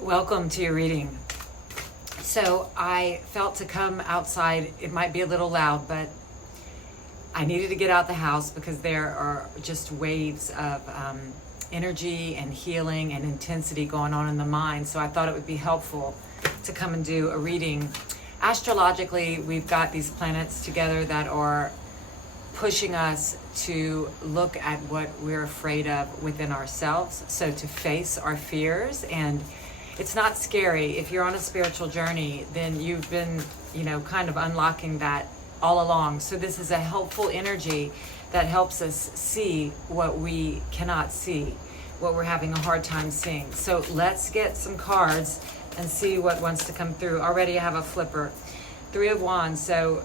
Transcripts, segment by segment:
Welcome to your reading. So I felt to come outside. It might be a little loud, but I needed to get out the house because there are just waves of energy and healing and intensity going on in the mind. So I thought it would be helpful to come and do a reading. Astrologically, we've got these planets together that are pushing us to look at what we're afraid of within ourselves. So to face our fears. And it's not scary. If you're on a spiritual journey, then you've been, kind of unlocking that all along. So this is a helpful energy that helps us see what we cannot see, what we're having a hard time seeing. So let's get some cards and see what wants to come through. Already I have a flipper. 3 of Wands. So,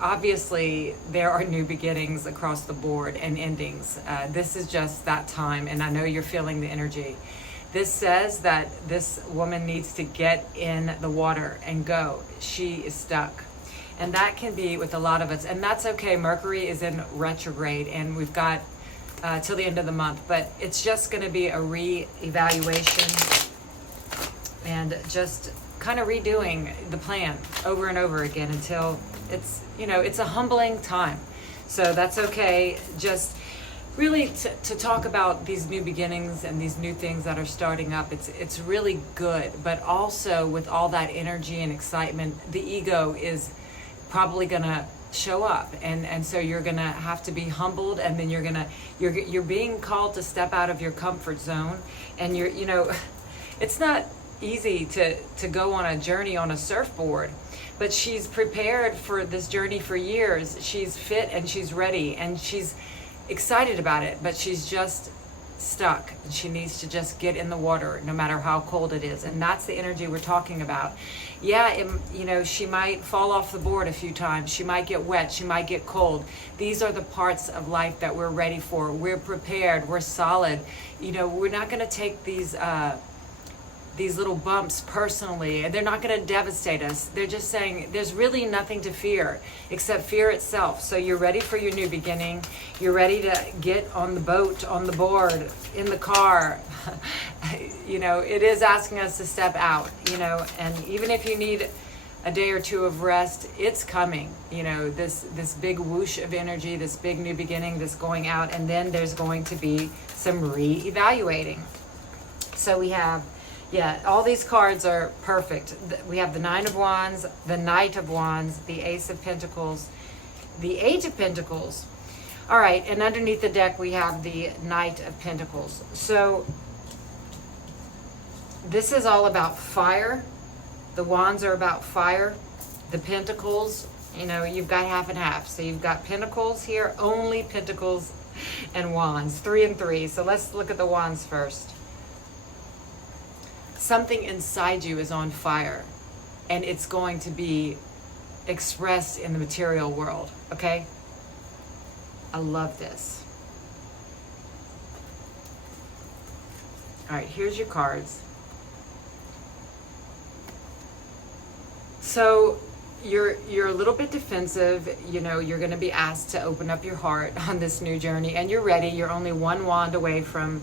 obviously there are new beginnings across the board and endings. This is just that time, and I know you're feeling the energy. This says that this woman needs to get in the water and go. She is stuck. And that can be with a lot of us. And that's okay. Mercury is in retrograde, and we've got till the end of the month. But it's just going to be a re-evaluation and just kind of redoing the plan over and over again until it's, it's a humbling time. So that's okay. Just really to talk about these new beginnings and these new things that are starting up, it's really good. But also with all that energy and excitement, the ego is probably gonna show up, and so you're gonna have to be humbled, and then you're being called to step out of your comfort zone. And it's not easy to go on a journey on a surfboard, but she's prepared for this journey for years. She's fit and she's ready and she's excited about it, but she's just stuck, and she needs to just get in the water no matter how cold it is. And that's the energy we're talking about. She might fall off the board a few times, she might get wet, she might get cold. These are the parts of life that we're ready for. We're prepared, we're solid. We're not going to take these little bumps personally, and they're not going to devastate us. They're just saying there's really nothing to fear except fear itself. So you're ready for your new beginning. You're ready to get on the boat, on the board, in the car. It is asking us to step out, and even if you need a day or two of rest, it's coming. This big whoosh of energy, this big new beginning, this going out, and then there's going to be some re-evaluating. So we have, all these cards are perfect. We have the 9 of Wands, the Knight of Wands, the Ace of Pentacles, the 8 of Pentacles. All right, and underneath the deck we have the Knight of Pentacles. So this is all about fire. The Wands are about fire. The Pentacles, you've got half and half. So you've got Pentacles here, only Pentacles and Wands, 3 and 3. So let's look at the Wands first. Something inside you is on fire, and it's going to be expressed in the material world, okay? I love this. All right, here's your cards. So you're a little bit defensive. You're going to be asked to open up your heart on this new journey, and you're ready. You're only one wand away from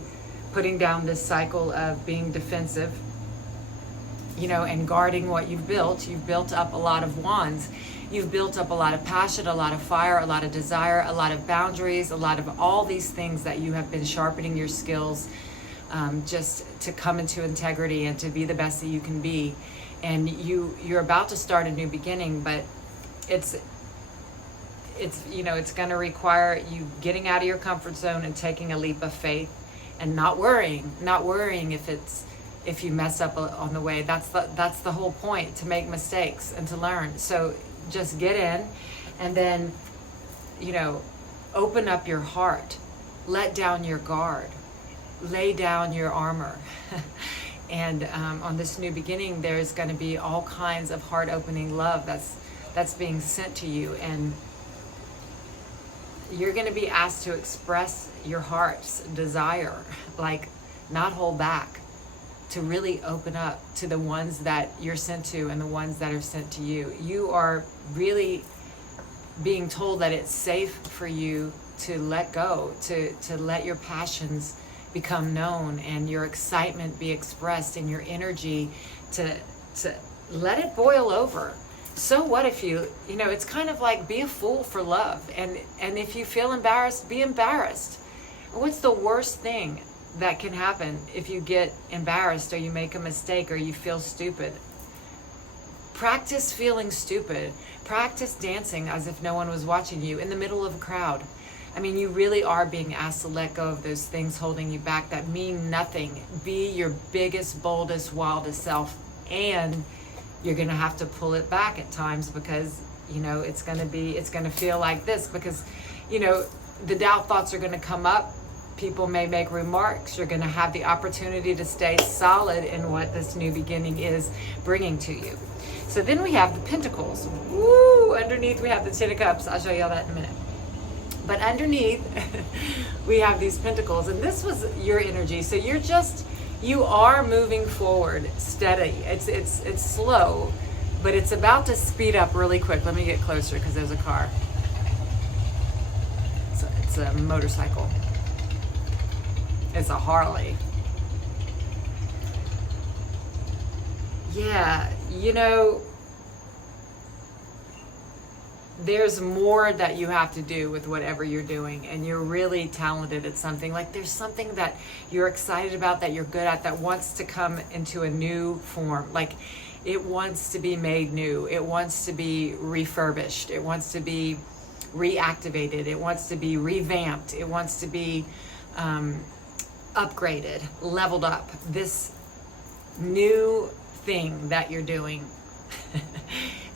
putting down this cycle of being defensive, and guarding what you've built. You've built up a lot of wands. You've built up a lot of passion, a lot of fire, a lot of desire, a lot of boundaries, a lot of all these things that you have been sharpening your skills just to come into integrity and to be the best that you can be. And you're about to start a new beginning, but it's going to require you getting out of your comfort zone and taking a leap of faith, and not worrying if you mess up on the way. That's the whole point, to make mistakes and to learn. So just get in, and then open up your heart, let down your guard, lay down your armor. And on this new beginning, there's going to be all kinds of heart-opening love that's being sent to you, and you're going to be asked to express your heart's desire, like not hold back, to really open up to the ones that you're sent to and the ones that are sent to you. You are really being told that it's safe for you to let go, to let your passions become known and your excitement be expressed and your energy to let it boil over. So what if it's kind of like be a fool for love, and if you feel embarrassed, be embarrassed. What's the worst thing that can happen if you get embarrassed or you make a mistake or you feel stupid? Practice feeling stupid. Practice dancing as if no one was watching you in the middle of a crowd. I mean, you really are being asked to let go of those things holding you back that mean nothing. Be your biggest, boldest, wildest self, and you're going to have to pull it back at times because, it's going to feel like this because, the doubt thoughts are going to come up. People may make remarks. You're going to have the opportunity to stay solid in what this new beginning is bringing to you. So then we have the Pentacles. Woo! Underneath we have the Ten of Cups. I'll show you all that in a minute. But underneath we have these Pentacles, and this was your energy. So you are moving forward steady. It's slow, but it's about to speed up really quick. Let me get closer because there's a car. It's a motorcycle. It's a Harley. Yeah, there's more that you have to do with whatever you're doing, and you're really talented at something. Like there's something that you're excited about, that you're good at, that wants to come into a new form. Like it wants to be made new. It wants to be refurbished. It wants to be reactivated. It wants to be revamped. It wants to be upgraded, leveled up. This new thing that you're doing,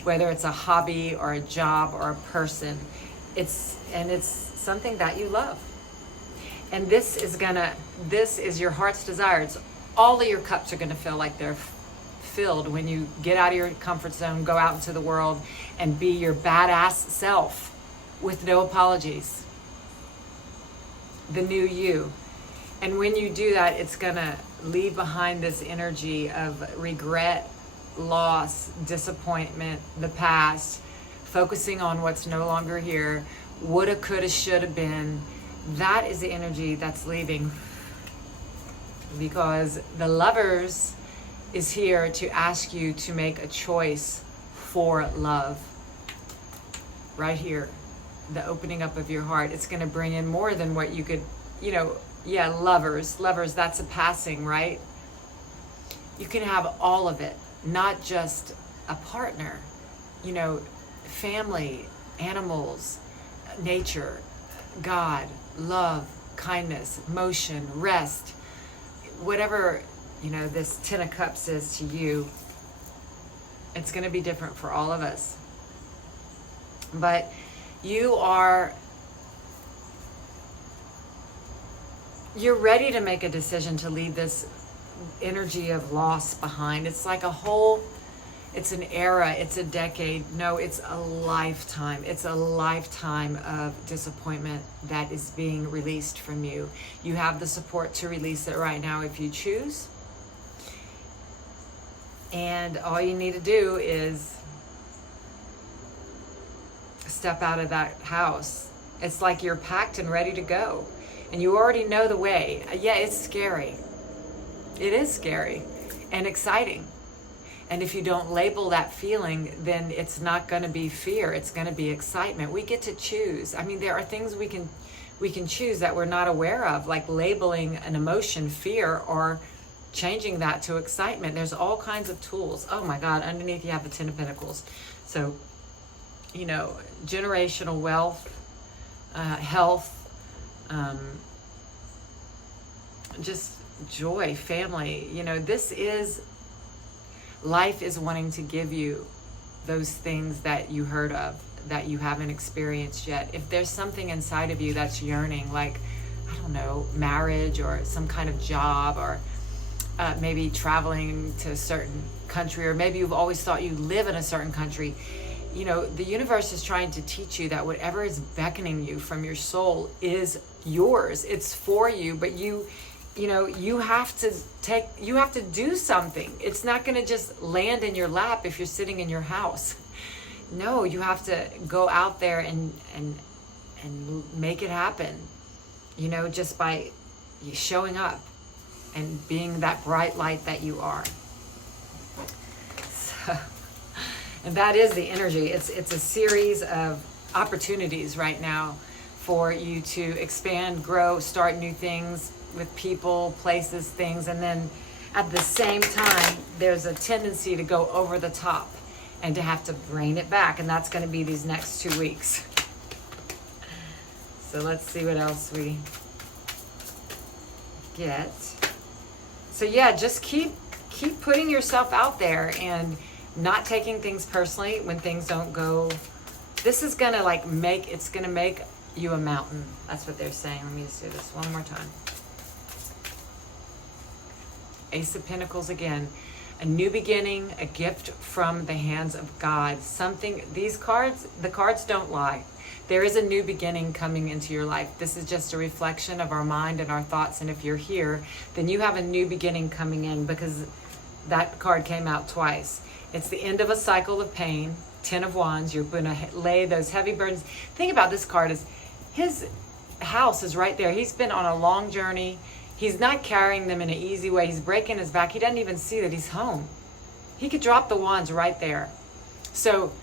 whether it's a hobby or a job or a person, it's something that you love. And this is your heart's desire. All of your cups are going to feel like they're filled when you get out of your comfort zone, go out into the world and be your badass self with no apologies. The new you. And when you do that, it's going to leave behind this energy of regret, loss, disappointment, the past, focusing on what's no longer here, woulda, coulda, shoulda been. That is the energy that's leaving, because the Lovers is here to ask you to make a choice for love. Right here, the opening up of your heart. It's going to bring in more than what you could, lovers, that's a passing, right? You can have all of it, not just a partner, family, animals, nature, God, love, kindness, motion, rest, whatever, this Ten of Cups is to you. It's going to be different for all of us. But you're ready to make a decision to leave this energy of loss behind. It's like it's an era, it's a decade. No, it's a lifetime. It's a lifetime of disappointment that is being released from you. You have the support to release it right now if you choose. And all you need to do is step out of that house. It's like you're packed and ready to go. And you already know the way. Yeah, it's scary. It is scary and exciting. And if you don't label that feeling, then it's not going to be fear. It's going to be excitement. We get to choose. I mean, there are things we can choose that we're not aware of, like labeling an emotion fear or changing that to excitement. There's all kinds of tools. Oh my God, underneath you have the Ten of Pentacles. So, generational wealth, health, just joy, family. Life is wanting to give you those things that you heard of, that you haven't experienced yet. If there's something inside of you that's yearning, like, I don't know, marriage or some kind of job, or maybe traveling to a certain country, or maybe you've always thought you live in a certain country. The universe is trying to teach you that whatever is beckoning you from your soul is yours. It's for you, but you have to do something. It's not going to just land in your lap if you're sitting in your house. No, you have to go out there and make it happen. Just by, showing up and being that bright light that you are. So, and that is the energy. It's a series of opportunities right now for you to expand, grow, start new things with people, places, things, and then at the same time, there's a tendency to go over the top and to have to rein it back, and that's going to be these next 2 weeks. So let's see what else we get. So yeah, just keep putting yourself out there and not taking things personally when things don't go. This is gonna it's gonna make you a mountain. That's what they're saying. Let me just do this one more time. Ace of Pentacles again. A new beginning, a gift from the hands of God. Something, these cards, the cards don't lie. There is a new beginning coming into your life. This is just a reflection of our mind and our thoughts. And if you're here, then you have a new beginning coming in, because that card came out twice. It's the end of a cycle of pain. 10 of Wands. You're going to lay those heavy burdens. Think about this card is his house is right there. He's been on a long journey. He's not carrying them in an easy way. He's breaking his back. He doesn't even see that he's home. He could drop the wands right there. So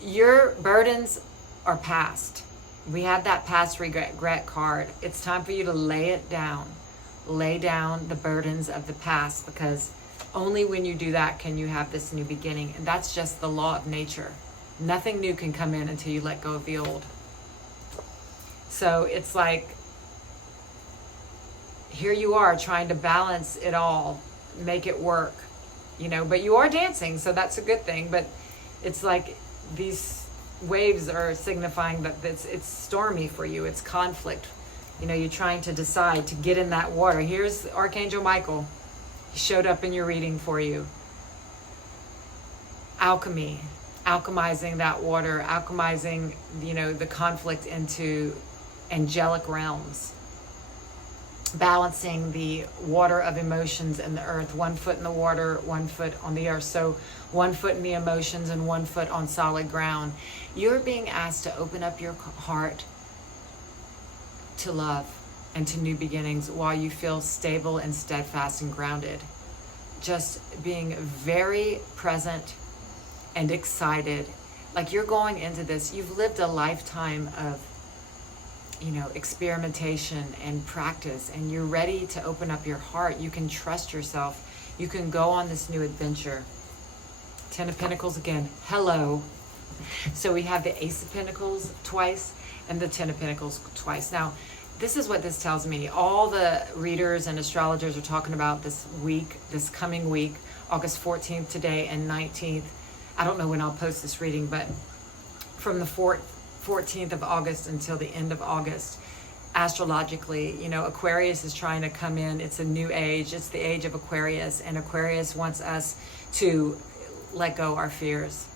your burdens are past. We have that past regret card. It's time for you to lay it down. Lay down the burdens of the past, because only when you do that can you have this new beginning. And that's just the law of nature. Nothing new can come in until you let go of the old. So it's like, here you are trying to balance it all, make it work, but you are dancing, so that's a good thing. But it's like these waves are signifying that it's stormy for you. It's conflict. You're trying to decide to get in that water. Here's Archangel Michael. He showed up in your reading for you. Alchemy, alchemizing that water, alchemizing, the conflict into angelic realms. Balancing the water of emotions and the earth. 1 foot in the water, 1 foot on the earth. So 1 foot in the emotions and 1 foot on solid ground. You're being asked to open up your heart to love and to new beginnings while you feel stable and steadfast and grounded. Just being very present and excited. Like you're going into this, you've lived a lifetime of experimentation and practice, and you're ready to open up your heart. You can trust yourself. You can go on this new adventure. 10 of Pentacles again. Hello. So we have the Ace of Pentacles twice and the 10 of Pentacles twice. Now, this is what this tells me. All the readers and astrologers are talking about this week, this coming week, August 14th today and 19th. I don't know when I'll post this reading, but from the 14th of August until the end of August, astrologically, Aquarius is trying to come in. It's a new age. It's the age of Aquarius, and Aquarius wants us to let go our fears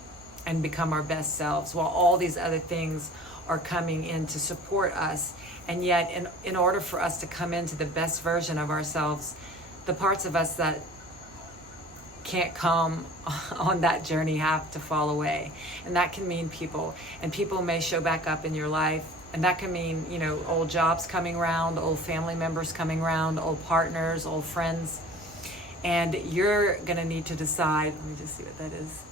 and become our best selves, while all these other things are coming in to support us. And yet, in order for us to come into the best version of ourselves, the parts of us that can't come on that journey have to fall away. And that can mean people, and people may show back up in your life, and that can mean old jobs coming around, old family members coming around, old partners, old friends. And you're gonna need to decide, let me just see what that is.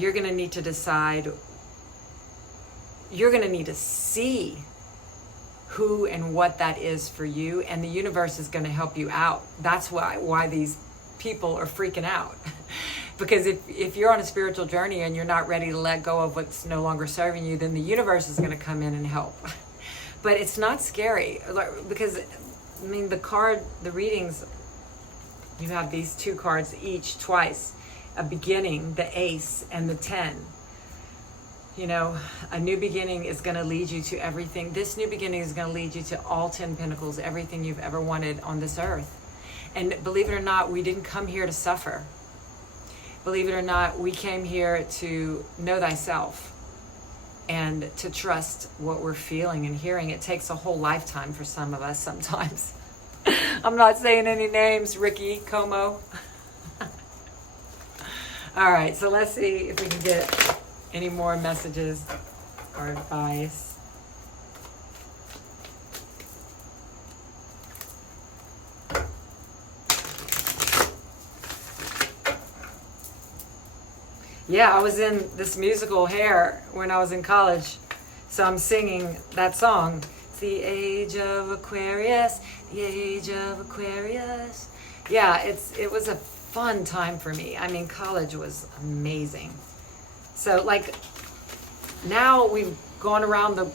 You're gonna need to decide, you're gonna need to see who and what that is for you, and the universe is going to help you out. That's why these people are freaking out. Because if you're on a spiritual journey and you're not ready to let go of what's no longer serving you, then the universe is going to come in and help. But it's not scary, because the readings, you have these 2 cards each twice, a beginning, the Ace, and the 10. A new beginning is going to lead you to everything. This new beginning is going to lead you to all 10 pentacles, everything you've ever wanted on this earth. And believe it or not, we didn't come here to suffer. Believe it or not, we came here to know thyself and to trust what we're feeling and hearing. It takes a whole lifetime for some of us sometimes. I'm not saying any names, rickicomeaux. All right, so let's see if we can get any more messages or advice. Yeah, I was in this musical Hair when I was in college. So I'm singing that song. It's the age of Aquarius, the age of Aquarius. Yeah, it was a fun time for me. I mean, college was amazing. So like now we've gone around the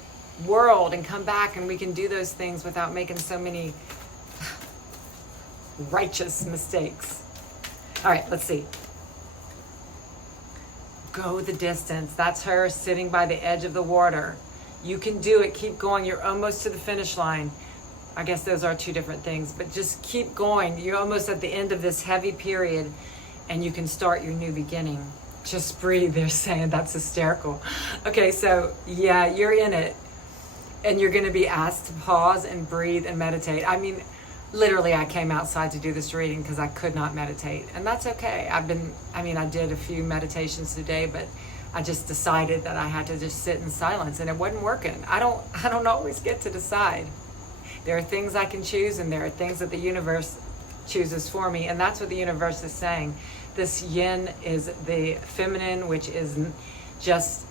world and come back and we can do those things without making so many righteous mistakes. All right, let's see. Go the distance. That's her sitting by the edge of the water. You can do it. Keep going. You're almost to the finish line. I guess those are two different things, but just keep going. You're almost at the end of this heavy period and you can start your new beginning. Just breathe, they're saying. That's hysterical. Okay, so yeah, you're in it and you're going to be asked to pause and breathe and meditate. I mean, literally, I came outside to do this reading because I could not meditate, and that's okay. I did a few meditations today, but I just decided that I had to just sit in silence, and it wasn't working. I don't always get to decide. There are things I can choose, and there are things that the universe chooses for me, and that's what the universe is saying. This yin is the feminine, which is just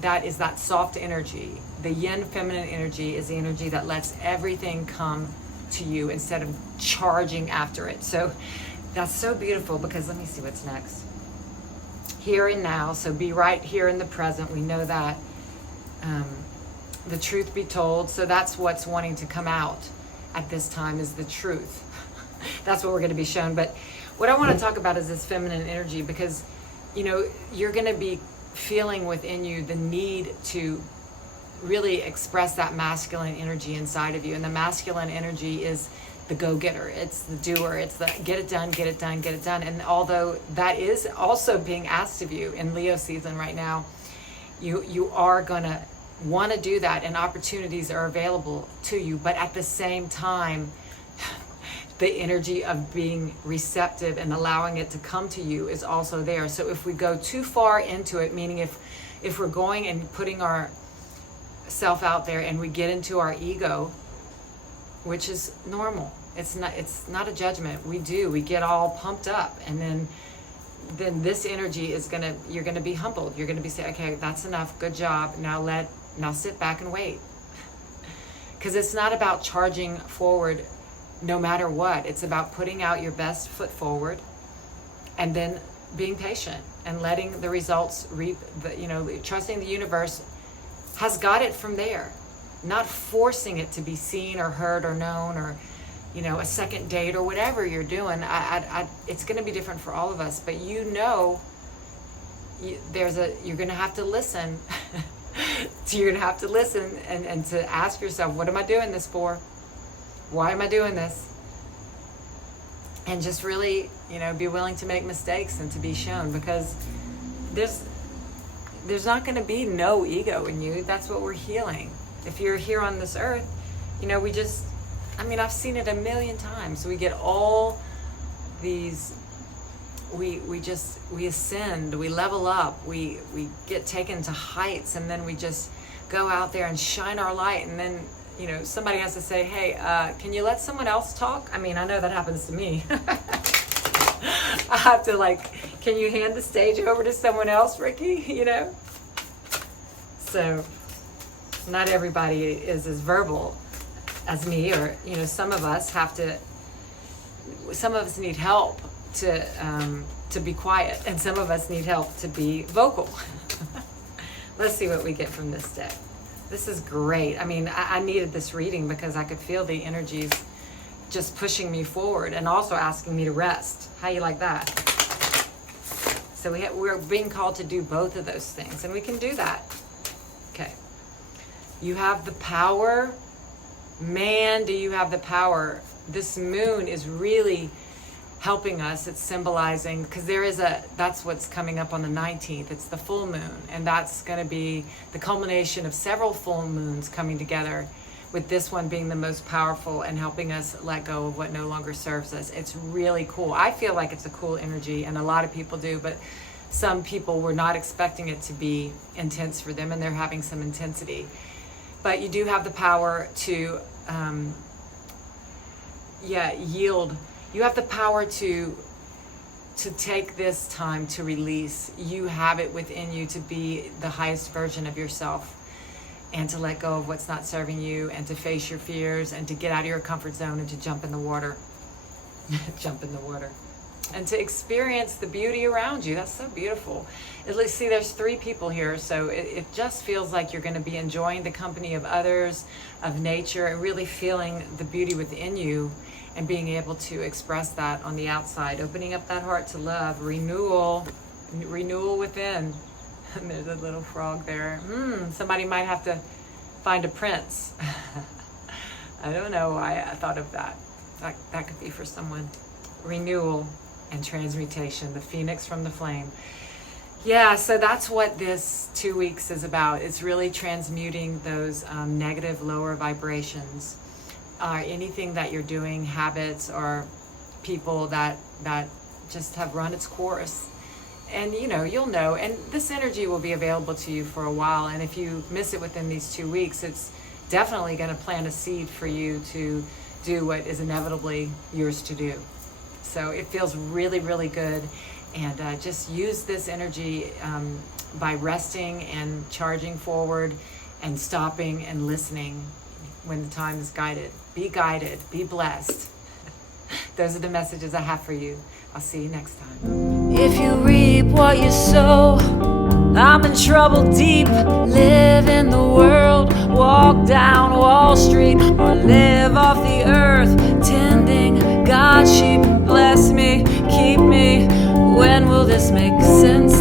that is that soft energy. The yin feminine energy is the energy that lets everything come to you instead of charging after it. So that's so beautiful, because let me see what's next. Here and now, so be right here in the present. We know that. The truth be told. So that's what's wanting to come out at this time, is the truth. That's what we're going to be shown. But what I want to talk about is this feminine energy, because you're going to be feeling within you the need to really express that masculine energy inside of you. And the masculine energy is the go-getter. It's the doer. It's the get it done, get it done, get it done. And although that is also being asked of you in Leo season right now, you are going to want to do that, and opportunities are available to you. But at the same time, the energy of being receptive and allowing it to come to you is also there. So if we go too far into it, meaning if we're going and putting our self out there and we get into our ego, which is normal, it's not a judgment. We get all pumped up, and then this energy is you're gonna be humbled. You're gonna be saying, okay, that's enough, good job, now sit back and wait. Because it's not about charging forward no matter what. It's about putting out your best foot forward, and then being patient and letting the results reap. Trusting the universe has got it from there. Not forcing it to be seen or heard or known, or a second date or whatever you're doing. It's going to be different for all of us, but you're going to have to listen. So you're going to have to listen and to ask yourself, what am I doing this for? Why am I doing this? And just really, be willing to make mistakes and to be shown, because there's not going to be no ego in you. That's what we're healing. If you're here on this earth, I've seen it a million times. We get all these, we ascend, we level up, we get taken to heights, and then we just go out there and shine our light, and then somebody has to say, hey, can you let someone else talk? I know that happens to me. I have to can you hand the stage over to someone else, Ricky? So not everybody is as verbal as me, or some of us need help to be quiet, and some of us need help to be vocal. Let's see what we get from this deck. This is great. I needed this reading because I could feel the energies just pushing me forward and also asking me to rest. How you like that? So we're being called to do both of those things, and we can do that. Okay. You have the power. Man, do you have the power. This moon is really helping us. It's symbolizing, because that's what's coming up on the 19th. It's the full moon, and that's going to be the culmination of several full moons coming together, with this one being the most powerful and helping us let go of what no longer serves us. It's really cool. I feel like it's a cool energy, and a lot of people do, but some people were not expecting it to be intense for them, and they're having some intensity. But you do have the power to yield. You have the power to to take this time to release. You have it within you to be the highest version of yourself, and to let go of what's not serving you, and to face your fears, and to get out of your comfort zone, and to jump in the water. Jump in the water. And to experience the beauty around you. That's so beautiful. At least, see, there's 3 people here, so it just feels like you're going to be enjoying the company of others, of nature, and really feeling the beauty within you, and being able to express that on the outside, opening up that heart to love, renewal within. And there's a little frog there. Somebody might have to find a prince. I don't know why I thought of that. That could be for someone. Renewal and transmutation, the phoenix from the flame. Yeah, so that's what this 2 weeks is about. It's really transmuting those negative, lower vibrations. Anything that you're doing, habits or people that just have run its course. And you'll know, and this energy will be available to you for a while. And if you miss it within these 2 weeks, it's definitely going to plant a seed for you to do what is inevitably yours to do. So it feels really, really good. And just use this energy by resting and charging forward and stopping and listening when the time is guided. Be guided, be blessed. Those are the messages I have for you. I'll see you next time. If you reap what you sow, I'm in trouble deep. Live in the world, walk down Wall Street, or live off the earth, tending God's sheep. Bless me, keep me. When will this make sense?